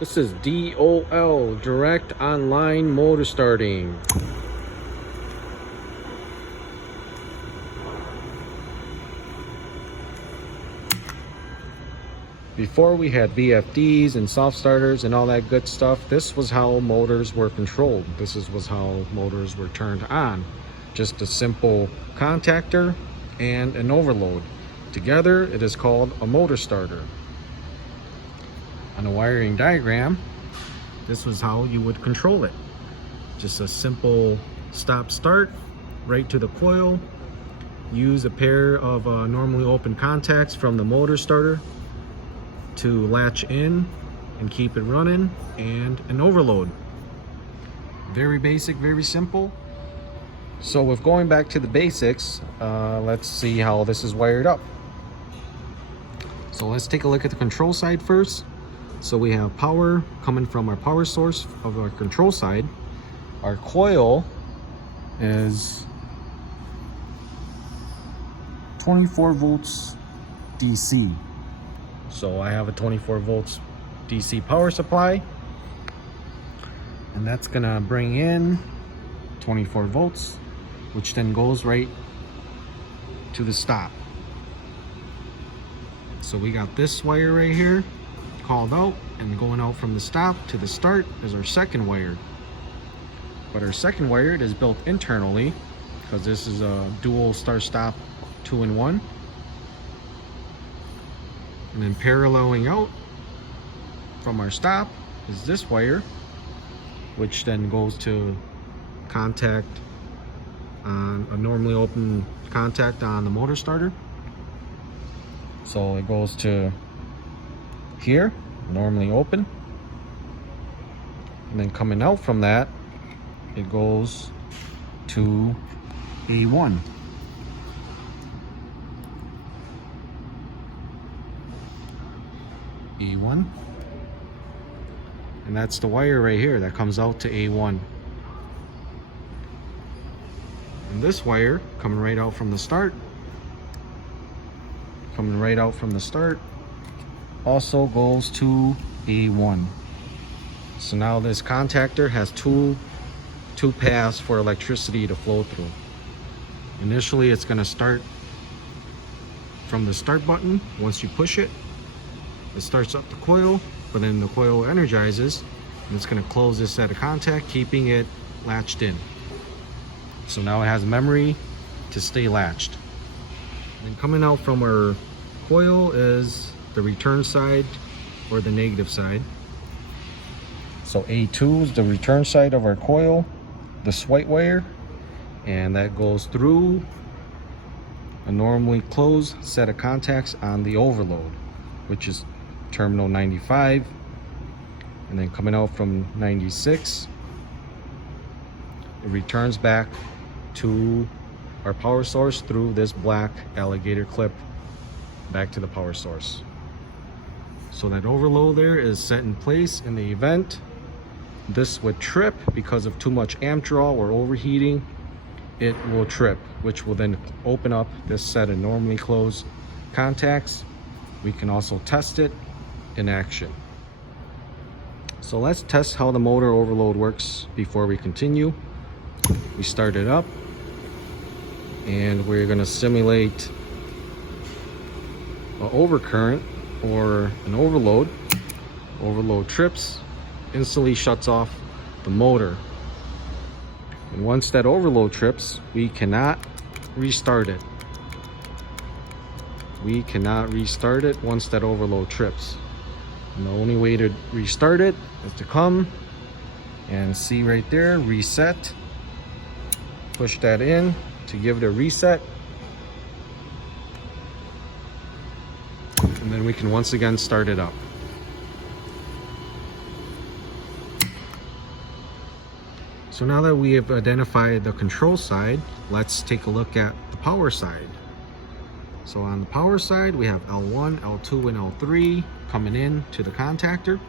This is DOL, Direct Online Motor Starting. Before we had VFDs and soft starters and all that good stuff, this was how motors were controlled. Was how motors were turned on. Just a simple contactor and an overload. Together, it is called a motor starter. On a wiring diagram, this was how you would control it. Just a simple stop-start right to the coil. Use a pair of normally open contacts from the motor starter to latch in and keep it running, and an overload. Very basic, very simple. So with going back to the basics, let's see how this is wired up. So let's take a look at the control side first. So we have power coming from our power source of our control side. Our coil is 24 volts DC. So I have a 24 volts DC power supply, and that's gonna bring in 24 volts, which then goes right to the stop. So we got this wire right here called out, and going out from the stop to the start is our second wire. But our second wire is built internally because this is a dual start-stop 2-in-1. And then paralleling out from our stop is this wire, which then goes to contact on a normally open contact on the motor starter. So it goes to here, normally open. And then coming out from that, it goes to A1. A1, and that's the wire right here that comes out to A1. And this wire coming right out from the start, also goes to A1. So now this contactor has two paths for electricity to flow through. Initially, it's going to start from the start button. Once you push it, it starts up the coil, but then the coil energizes, and it's going to close this set of contact, keeping it latched in. So now it has memory to stay latched. And coming out from our coil is the return side or the negative side. So A2 is the return side of our coil, this white wire, and that goes through a normally closed set of contacts on the overload, which is terminal 95, and then coming out from 96, it returns back to our power source through this black alligator clip back to the power source. So that overload there is set in place. In the event this would trip because of too much amp draw or overheating, it will trip, which will then open up this set of normally closed contacts. We can also test it in action. So let's test how the motor overload works before we continue. We start it up, and we're going to simulate an overcurrent or an overload. Overload trips, instantly shuts off the motor. And once that overload trips, we cannot restart it. We cannot restart it once that overload trips. And the only way to restart it is to come and see right there, reset. Push that in to give it a reset. And then we can once again start it up. So now that we have identified the control side, let's take a look at the power side. So on the power side, we have L1, L2, and L3 coming in to the contactor.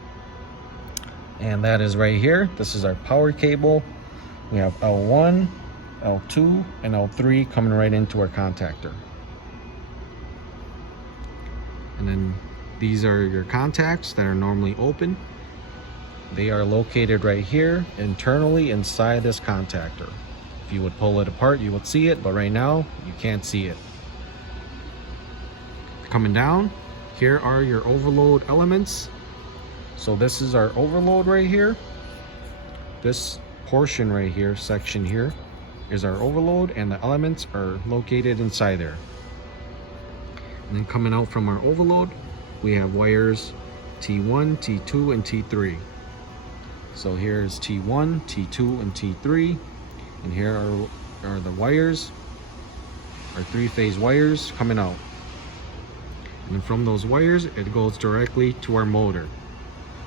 And that is right here. This is our power cable. We have L1, L2, and L3 coming right into our contactor. And then these are your contacts that are normally open. They are located right here internally inside this contactor. If you would pull it apart, you would see it, but right now you can't see it. Coming down, here are your overload elements. So this is our overload right here. This portion right here, section here, is our overload, and the elements are located inside there. And then coming out from our overload, we have wires T1, T2, and T3. So here's T1, T2, and T3. And here are the wires, our three-phase wires coming out. And from those wires, it goes directly to our motor.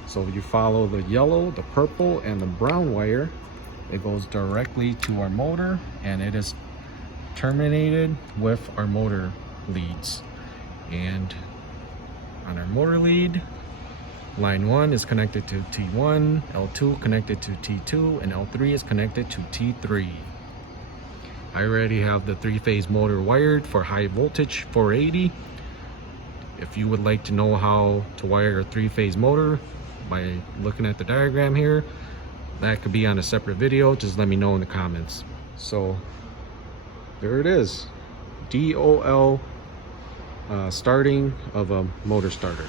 So you follow the yellow, the purple, and the brown wire. It goes directly to our motor, and it is terminated with our motor leads. And on our motor lead, line 1 is connected to T1, L2 connected to T2, and L3 is connected to T3. I already have the three-phase motor wired for high voltage 480. If you would like to know how to wire a three-phase motor by looking at the diagram here, that could be on a separate video. Just let me know in the comments. So there it is, DOL starting of a motor starter.